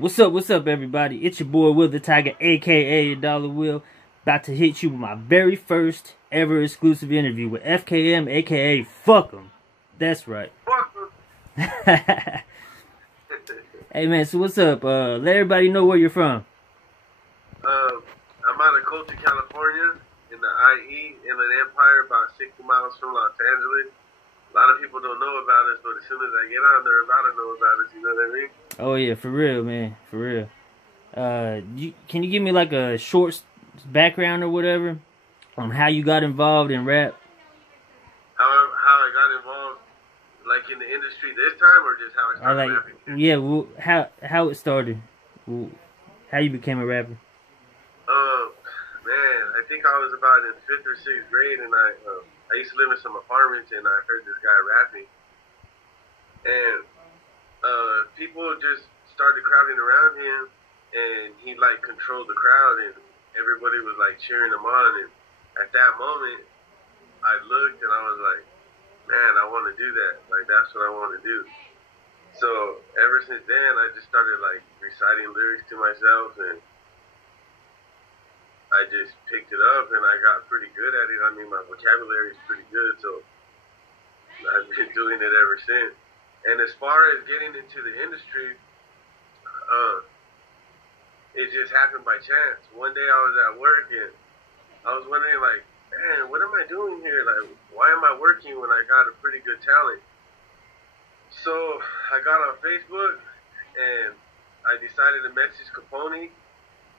What's up, everybody? It's your boy, Will the Tiger, a.k.a. Dollar Will. About to hit you with my very first ever exclusive interview with FKM, a.k.a. Fuck 'em. That's right. Fuck 'em. Hey, man, so what's up? Let everybody know where you're from. I'm out of Colton, California, in the IE Inland Empire, about 60 miles from Los Angeles. A lot of people don't know about us, but as soon as I get on, they're about to know about us, you know what I mean? Oh, yeah, for real, man. For real. Can you give me, like, a short background or whatever on how you got involved in rap? How I got involved, like, in the industry this time, or just how I started rapping? Yeah, well, how it started. How you became a rapper. Man, I think I was about in 5th or 6th grade, and I used to live in some apartments, and I heard this guy rapping, and people just started crowding around him, and he like controlled the crowd, and everybody was like cheering him on. And at that moment, I looked and I was like, man, I want to do that. Like, that's what I want to do. So ever since then, I just started like reciting lyrics to myself, and I just picked it up, and I got pretty good at it. I mean, my vocabulary is pretty good, so I've been doing it ever since. And as far as getting into the industry, it just happened by chance. One day I was at work, and I was wondering, like, man, what am I doing here? Like, why am I working when I got a pretty good talent? So I got on Facebook, and I decided to message Capone.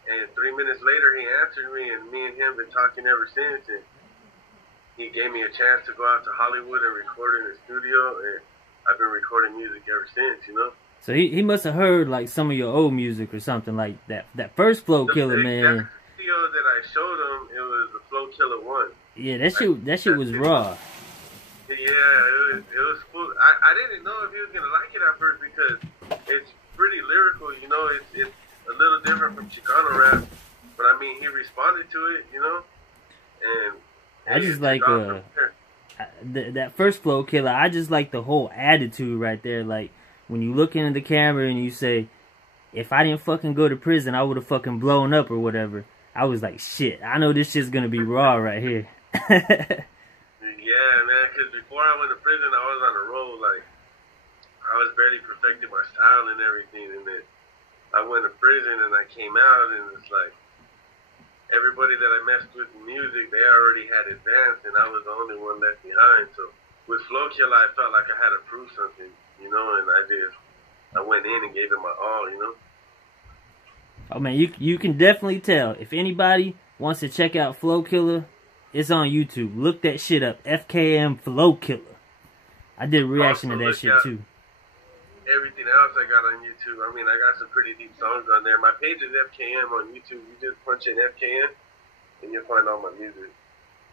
And 3 minutes later, he answered me, and me and him been talking ever since. And he gave me a chance to go out to Hollywood and record in the studio, and I've been recording music ever since, you know? So he must have heard, like, some of your old music or something like that. That first Flow Killa, man. That video that I showed him, it was the Flow Killa 1. Yeah, that shit was raw. Yeah, it was cool. I didn't know if he was going to like it at first, because it's pretty lyrical, you know? It's a little different from Chicano rap, but I mean, he responded to it, you know, and I just like that first Flow Killa. I just like the whole attitude right there. Like, when you look into the camera and you say, if I didn't fucking go to prison, I would have fucking blown up or whatever. I was like, shit, I know this shit's gonna be raw right here. Yeah, man, because before I went to prison, I was on a roll. Like, I was barely perfecting my style and everything, and then I went to prison and I came out, and it's like everybody that I messed with in music, they already had advanced, and I was the only one left behind. So with Flow Killa, I felt like I had to prove something, you know, and I went in and gave it my all, you know. Oh man, you can definitely tell. If anybody wants to check out Flow Killa, it's on YouTube. Look that shit up. FKM Flow Killa. I did a reaction to that shit too. Everything else I got on YouTube. I mean, I got some pretty deep songs on there. My page is FKM on YouTube. You just punch in FKM, and you'll find all my music.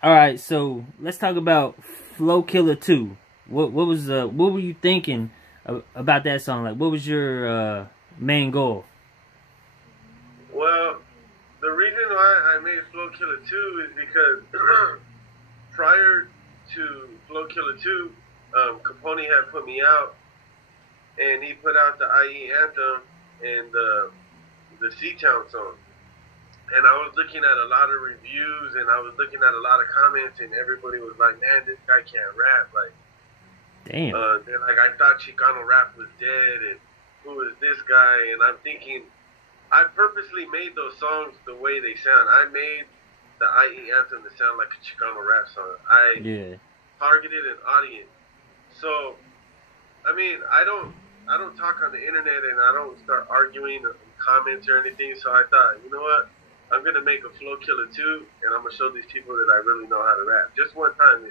All right, so let's talk about Flow Killa 2. What were you thinking about that song? Like, what was your main goal? Well, the reason why I made Flow Killa 2 is because prior to Flow Killa 2, Capone had put me out. And he put out the IE Anthem and the C-Town song. And I was looking at a lot of reviews, and I was looking at a lot of comments, and everybody was like, man, this guy can't rap. Like, damn. Like, I thought Chicano rap was dead, and who is this guy? And I'm thinking, I purposely made those songs the way they sound. I made the IE Anthem to sound like a Chicano rap song. I targeted an audience. So, I mean, I don't talk on the internet, and I don't start arguing or comments or anything. So I thought, you know what? I'm going to make a Flow Killa 2, and I'm going to show these people that I really know how to rap. Just one time.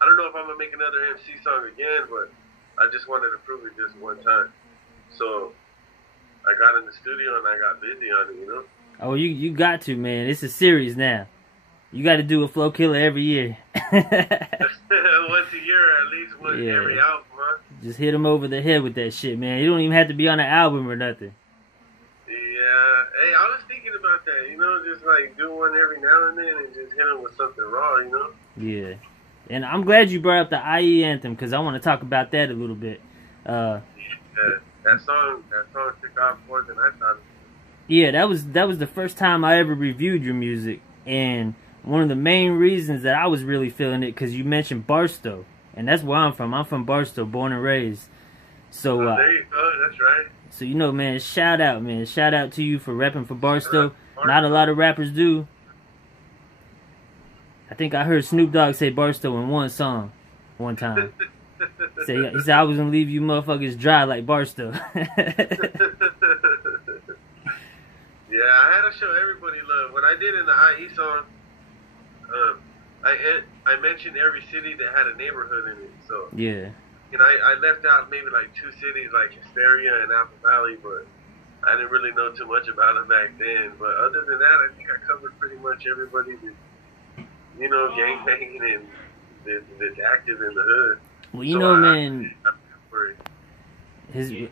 I don't know if I'm going to make another MC song again, but I just wanted to prove it just one time. So I got in the studio, and I got busy on it, you know? Oh, you got to, man. It's a series now. You got to do a Flow Killa every year. Once a year, at least one every album, huh? Just hit him over the head with that shit, man. You don't even have to be on an album or nothing. Yeah. Hey, I was thinking about that, you know, just like do one every now and then and just hit him with something raw, you know? Yeah. And I'm glad you brought up the IE Anthem, because I want to talk about that a little bit. Yeah, that song took off more than I Yeah, that was the first time I ever reviewed your music, and one of the main reasons that I was really feeling it because you mentioned Barstow, and that's where I'm from. I'm from Barstow, born and raised. So there you go. That's right. So you know, man, shout out to you for repping for Barstow. Not a lot of rappers do. I think I heard Snoop Dogg say Barstow in one song, one time. He said I was gonna leave you motherfuckers dry like Barstow. Yeah, I had to show everybody love. When I did in the IE song, I mentioned every city that had a neighborhood in it. So yeah. You know, I left out maybe like 2 cities like Hesperia and Apple Valley, but I didn't really know too much about them back then. But other than that, I think I covered pretty much everybody that, you know, gangbanging and that's active in the hood. Well, you know, man,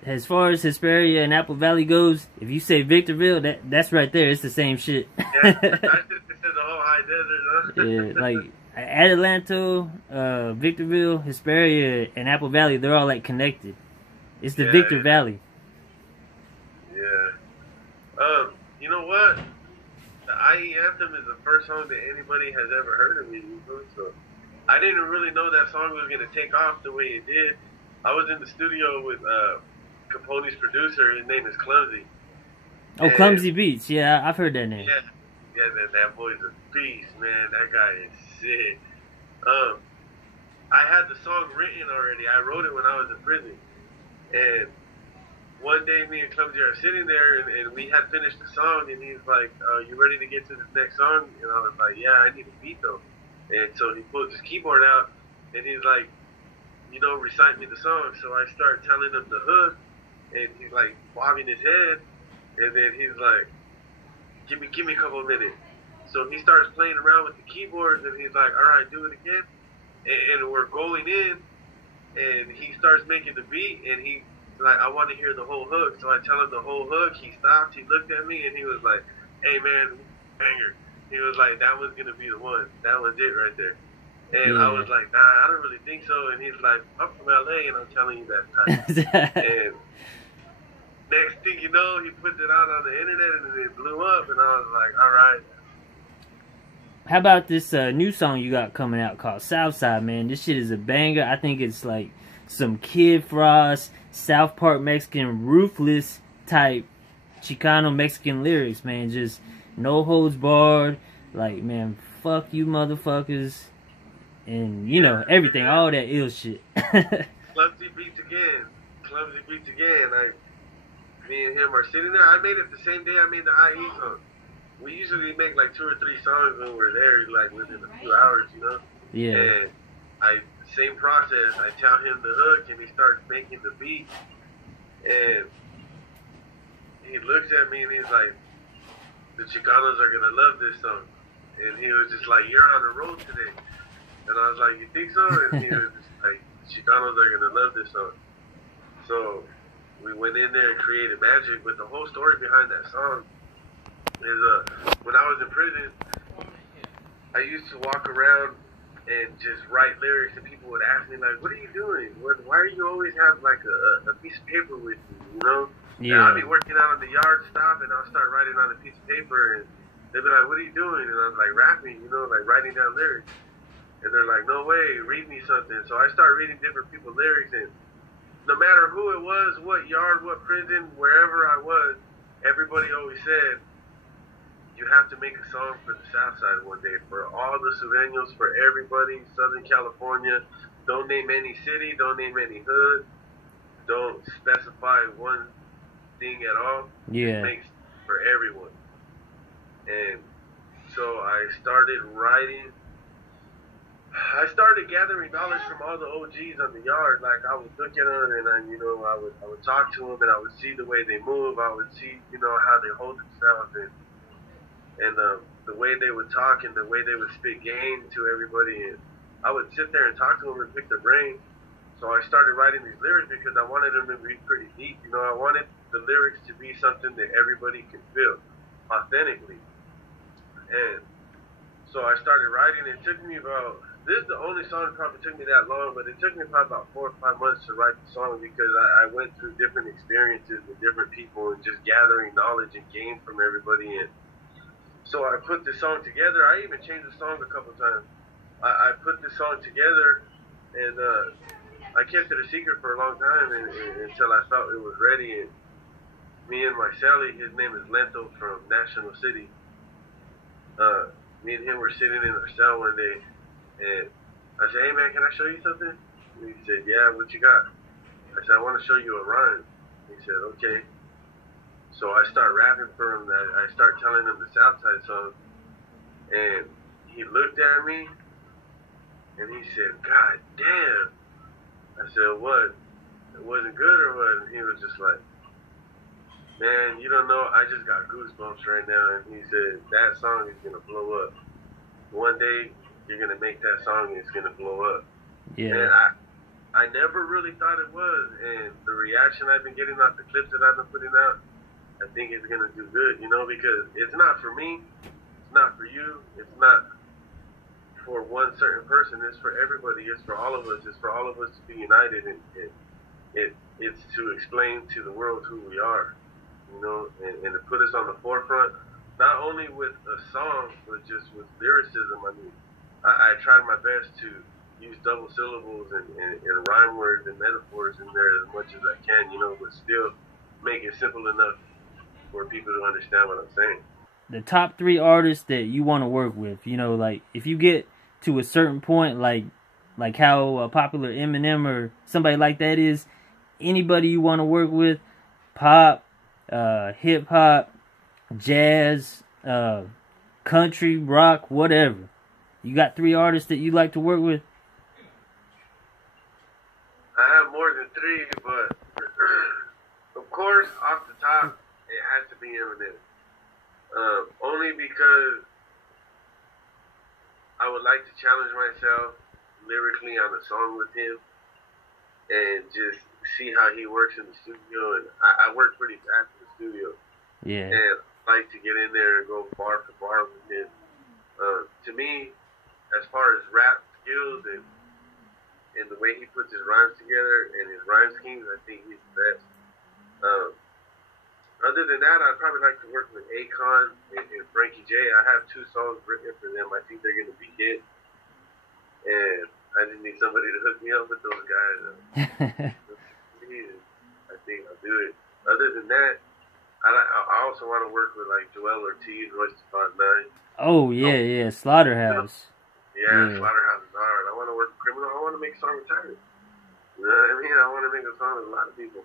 as far as Hesperia and Apple Valley goes, if you say Victorville, that's right there. It's the same shit. Yeah, I just said the whole high desert, huh? Yeah, like Adelanto, Victorville, Hesperia, and Apple Valley, they're all like connected. It's the Victor Valley. Yeah. You know what? The IE Anthem is the first song that anybody has ever heard of me, you know? So I didn't really know that song was gonna take off the way it did. I was in the studio with Capone's producer. His name is Clumsy. Oh, and Clumsy Beats. Yeah, I've heard that name. Yeah, that boy's a beast, man. That guy is sick. I had the song written already. I wrote it when I was in prison. And one day me and Clumsy are sitting there, and we had finished the song, and he's like, you ready to get to the next song? And I was like, yeah, I need a beat, though. And so he pulls his keyboard out, and he's like, you know, recite me the song. So I start telling him the hook, and he's like bobbing his head, and then he's like, give me a couple of minutes. So he starts playing around with the keyboards, and he's like, all right, do it again. And we're going in, and he starts making the beat, and he's like, I want to hear the whole hook. So I tell him the whole hook. He stopped, he looked at me, and he was like, hey man, banger. He was like, that was gonna be the one. That was it right there. And I was like, nah, I don't really think so. And he's like, I'm from LA, and I'm telling you that time. And next thing you know, he puts it out on the internet, and it blew up. And I was like, all right. How about this new song you got coming out called Southside, man? This shit is a banger. I think it's like some Kid Frost, South Park Mexican ruthless type Chicano Mexican lyrics, man. Just no holds barred. Like, man, fuck you motherfuckers. And, you know, everything, all that ill shit. Clumsy beats again. Me and him are sitting there. I made it the same day I made the IE song. We usually make like 2 or 3 songs when we're there, like within a few hours, you know? Yeah. And same process. I tell him the hook, and he starts making the beat. And he looks at me, and he's like, the Chicanos are going to love this song. And he was just like, you're on the road today. And I was like, you think so? And he was just like, Chicanos are going to love this song. So we went in there and created magic. But the whole story behind that song is when I was in prison, I used to walk around and just write lyrics, and people would ask me, like, what are you doing? Why do you always have, like, a piece of paper with you, you know? Yeah. And I'll be working out on the yard, stop, and I'll start writing on a piece of paper, and they'd be like, what are you doing? And I'm like, rapping, you know, like writing down lyrics. And they're like, no way, read me something. So I start reading different people's lyrics, and no matter who it was, what yard, what prison, wherever I was, everybody always said, you have to make a song for the Southside one day, for all the Sureños, for everybody, Southern California. Don't name any city, don't name any hood, don't specify one thing at all. Yeah. It makes for everyone. And so I started writing. I started gathering dollars from all the OGs on the yard. Like, I would look at them, and I would talk to them, and I would see the way they move. I would see, you know, how they hold themselves, and the way they would talk, and the way they would spit game to everybody. And I would sit there and talk to them and pick their brain. So I started writing these lyrics because I wanted them to be pretty deep. You know, I wanted the lyrics to be something that everybody can feel authentically. And so I started writing. It took me about this is the only song that probably took me that long, but it took me probably about 4 or 5 months to write the song because I went through different experiences with different people and just gathering knowledge and gain from everybody. And so I put this song together. I even changed the song a couple times. I put this song together, and I kept it a secret for a long time until I felt it was ready. And me and my Sally, his name is Lento from National City, me and him were sitting in our cell one day, and I said, hey man, can I show you something? And he said, yeah, what you got? I said, I want to show you a rhyme. He said, okay. So I start rapping for him. I start telling him the Southside song, and he looked at me, and he said, God damn. I said, what? It wasn't good or what? And he was just like, man, you don't know, I just got goosebumps right now. And he said, that song is going to blow up. One day, you're going to make that song and it's going to blow up. Yeah. And I never really thought it was. And the reaction I've been getting off the clips that I've been putting out, I think it's going to do good, you know, because it's not for me. It's not for you. It's not for one certain person. It's for everybody. It's for all of us. It's for all of us to be united. And it's to explain to the world who we are, you know, and to put us on the forefront, not only with a song, but just with lyricism. I mean, I tried my best to use double syllables and rhyme words and metaphors in there as much as I can, you know, but still make it simple enough for people to understand what I'm saying. The top 3 artists that you want to work with, you know, like if you get to a certain point, like how popular Eminem or somebody like that is, anybody you want to work with, pop, hip hop, jazz, country, rock, whatever. You got 3 artists that you like to work with? I have more than 3, but of course, off the top, it has to be Eminem. Only because I would like to challenge myself lyrically on a song with him and just see how he works in the studio. And I work pretty fast in the studio. Yeah. And I like to get in there and go bar for bar with him. To me, as far as rap skills and the way he puts his rhymes together and his rhyme schemes, I think he's the best. Other than that, I'd probably like to work with Akon and Frankie J. I have 2 songs written for them. I think they're going to be hit. And I just need somebody to hook me up with those guys. I think I'll do it. Other than that, I also want to work with like Joel Ortiz, Royce da 5'9". Oh, yeah, Slaughterhouse. Yeah, Slaughterhouse is hard. I want to work with Criminal. I want to make a song with Tiger. You know what I mean? I want to make a song with a lot of people.